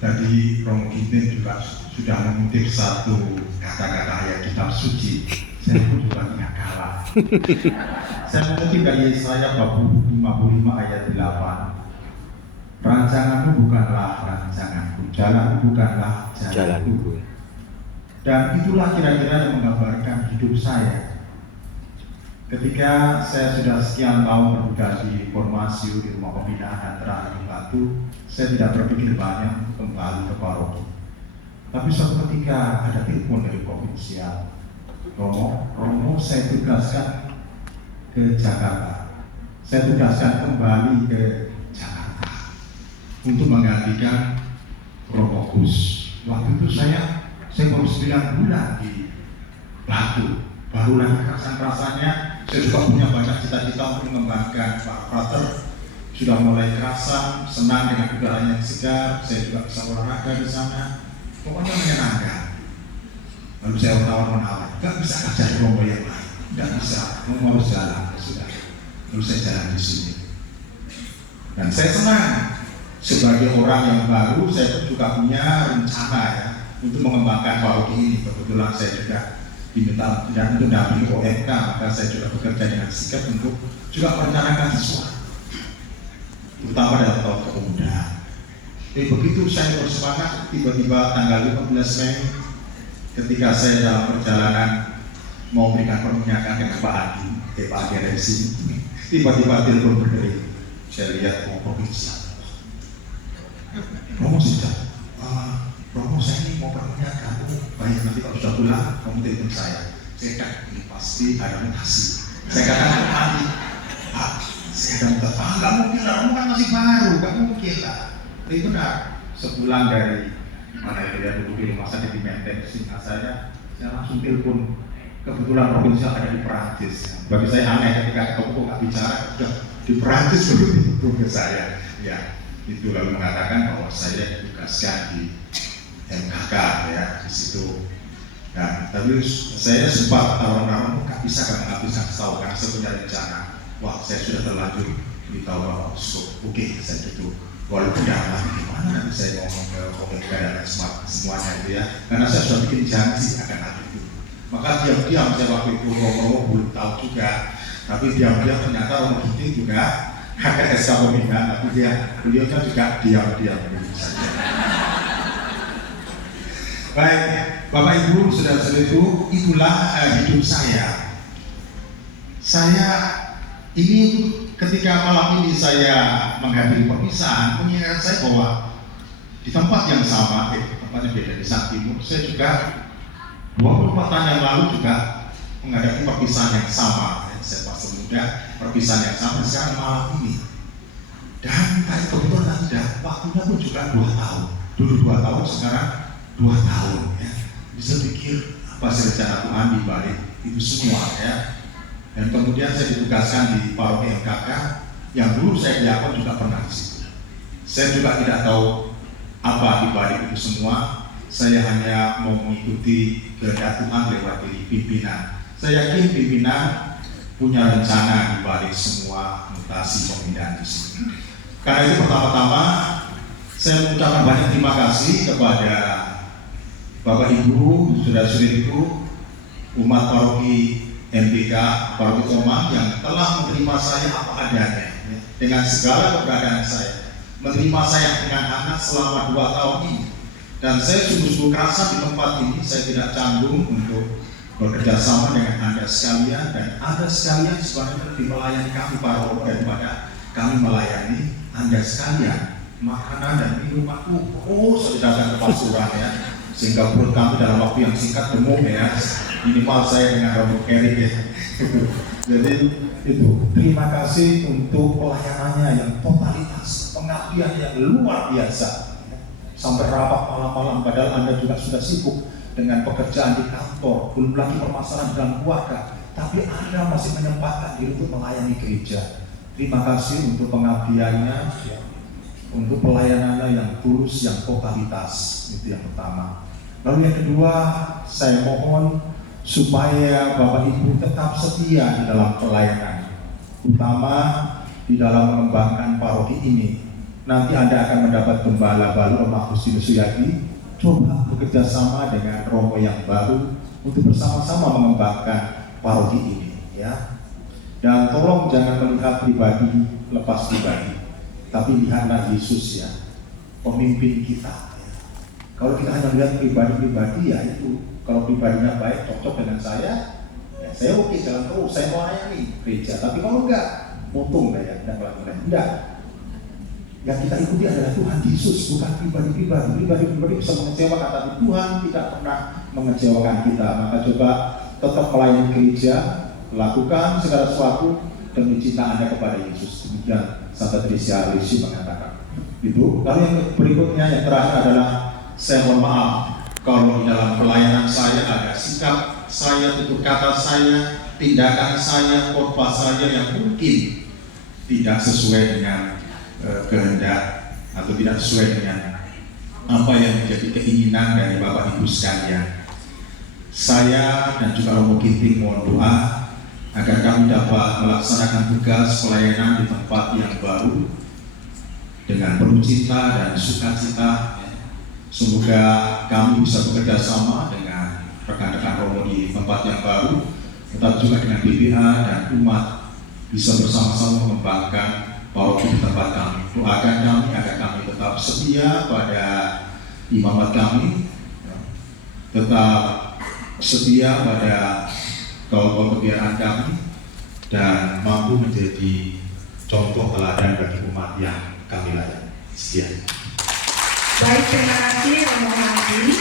Tadi Romo Kinten juga sudah mengutip satu kata-kata ayat kitab suci. Saya pun juga tidak kalah. Saya mengutip dari Yesaya bab 55 ayat 8. Rancanganmu bukanlah rancanganku, jalanmu bukanlah jalanku. Dan itulah kira-kira yang menggambarkan hidup saya. Ketika saya sudah sekian tahun bertugas di formasi di rumah pembinaan dan terakhir di Batu, saya tidak berpikir banyak kembali ke paroki. Tapi suatu ketika ada telepon dari provinsial, Romo, saya tugaskan ke Jakarta. Saya tugaskan kembali ke Jakarta untuk menggantikan Romo Gus. Waktu itu saya baru 9 bulan di Batu. Baru lagi rasanya saya juga punya banyak cita-cita untuk mengembangkan Pak Frater. Sudah mulai kerasa, senang dengan udara yang segar. Saya juga bisa olahraga di sana. Pokoknya menyenangkan. Lalu saya menawar-menawar, gak bisa kerja di Romo yang lain, gak bisa. Mau harus jalan, ya sudah. Lalu saya jalan di sini. Dan saya senang. Sebagai orang yang baru, saya juga punya rencana ya untuk mengembangkan paroki ini. Kebetulan saya juga diminta dan untuk dampingi OMK, maka saya juga bekerja dengan sigap untuk juga merencanakan sesuatu, terutama dalam tahun kepemudaan. Jadi begitu saya bersemangat, tiba-tiba tanggal 15 Mei, ketika saya dalam perjalanan mau memberikan perminyakan dengan Pak Adi, Pak Adi ada di sini, tiba-tiba telepon berdering. Saya lihat mau provinsi. Romo sudah. Romo, saya ini mau perminyakan, baik nanti kalau sudah pulang, kamu telepon saya. Saya kata, ini pasti ada mutasi. Saya katakan ke Adi, Pak, saya akan minta, nggak mungkin lah, kamu kan masih baru, nggak mungkin lah. Tapi benar, sebulan dari mana itu dia duduk di rumah sakit di Menteng, singkat saya langsung telepon. Kebetulan provinsial ada di Perancis. Bagi saya aneh ketika ketemu nggak bicara, sudah di Perancis belum ke saya. Ya, itu lalu mengatakan bahwa saya ditugaskan di MKK ya di situ. Nah, tapi saya sempat tawar-tawar, nggak bisa karena nggak bisa tahu karena saya punya rencana. Wah, saya sudah terlanjur ditawar Pak Uskup. Oke, saya tutup. Walaupun dalam gimana nanti saya ngomong ke OMK dan semuanya itu ya, karena saya sudah bikin janji akan hal itu. Maka diam-diam saya waktu itu Romo belum tahu juga, tapi diam-diam ternyata Romo Kinten juga akan SK pembinaan, tapi beliau kan juga diam-diam begitu saja. Baik, Bapak Ibu, saudara-saudaraku, itulah hidup saya. Saya ini ketika malam ini saya menghadiri perpisahan, mengingat saya bahwa di tempat yang sama, tempatnya beda di Sang Timur, saya juga 24 tahun yang lalu juga menghadapi perpisahan yang sama. Saya pas muda, perpisahan yang sama sekarang malam ini. Dan tadi kebetulan tidak, waktunya pun juga 2 tahun. Dulu 2 tahun, sekarang 2 tahun ya. Bisa pikir apa sih rencana Tuhan di balik itu semua ya. Dan kemudian saya ditugaskan di paroki MKK yang dulu saya diakon juga pernah di situ. Saya juga tidak tahu apa di balik itu semua. Saya hanya mau mengikuti kehendak Tuhan lewat diri pimpinan. Saya yakin pimpinan punya rencana di balik semua mutasi pemindahan di sini. Karena itu pertama-tama saya mengucapkan banyak terima kasih kepada Bapak Ibu, saudara-saudariku, umat paroki MPK, paroki Tomang yang telah menerima saya apa adanya, ya, dengan segala keberadaan saya, menerima saya dengan hangat selama 2 tahun ini. Dan saya sungguh-sungguh kerasa di tempat ini, saya tidak canggung untuk bekerja sama dengan Anda sekalian, dan Anda sekalian sebenarnya lebih melayani kami para orang daripada kami melayani Anda sekalian. Makanan dan minuman, saya datang ke pasuran ya, sehingga perut kami dalam waktu yang singkat gemuk ya, minimal saya dengan rambut kering ya. Jadi itu, terima kasih untuk pelayanannya yang totalitas, pengabdian yang luar biasa. Sampai rapat malam-malam, padahal Anda juga sudah sibuk dengan pekerjaan di kantor, belum lagi permasalahan dalam keluarga, tapi Anda masih menyempatkan diri untuk melayani gereja. Terima kasih untuk pengabdiannya, untuk pelayanannya yang tulus, yang totalitas. Itu yang pertama. Lalu yang kedua, saya mohon supaya Bapak Ibu tetap setia di dalam pelayanan, utama di dalam mengembangkan paroki ini. nanti Anda akan mendapat gembala baru Om Agustinus Suyadi. Coba bekerja sama dengan Romo yang baru untuk bersama-sama mengembangkan paroki ini, ya. Dan tolong jangan melihat pribadi lepas pribadi, tapi lihatlah Yesus, ya, pemimpin kita. Kalau kita hanya melihat pribadi-pribadi, ya itu. Kalau pribadinya baik, cocok dengan saya, ya saya oke, jalan terus, saya melayani gereja. Tapi kalau enggak, mutung ya, enggak. Yang kita ikuti adalah Tuhan Yesus, bukan pribadi-pribadi. Pribadi-pribadi bisa mengecewakan, tapi Tuhan tidak pernah mengecewakan kita. Maka coba tetap melayani gereja, lakukan segala sesuatu demi cinta Anda kepada Yesus. Demikian Santa Teresa Lisi mengatakan. Itu. Lalu yang berikutnya, yang terakhir adalah saya mohon maaf kalau di dalam pelayanan saya ada sikap saya, tutur kata saya, tindakan saya, khotbah saya yang mungkin tidak sesuai dengan kehendak atau tidak sesuai dengan apa yang menjadi keinginan dari Bapak Ibu sekalian. Saya dan juga Romo Ginting mohon doa agar kami dapat melaksanakan tugas pelayanan di tempat yang baru dengan penuh cinta dan sukacita. Semoga kami bisa bekerja sama dengan rekan-rekan Romo di tempat yang baru, tetapi juga dengan BPA dan umat bisa bersama-sama mengembangkan paroki di tempat kami. Doakan kami agar kami tetap setia pada imamat kami, tetap setia pada kaum kebiasaan kami, dan mampu menjadi contoh teladan bagi umat yang kami layani. Sekian. Baik, terima kasih Romo Hadi.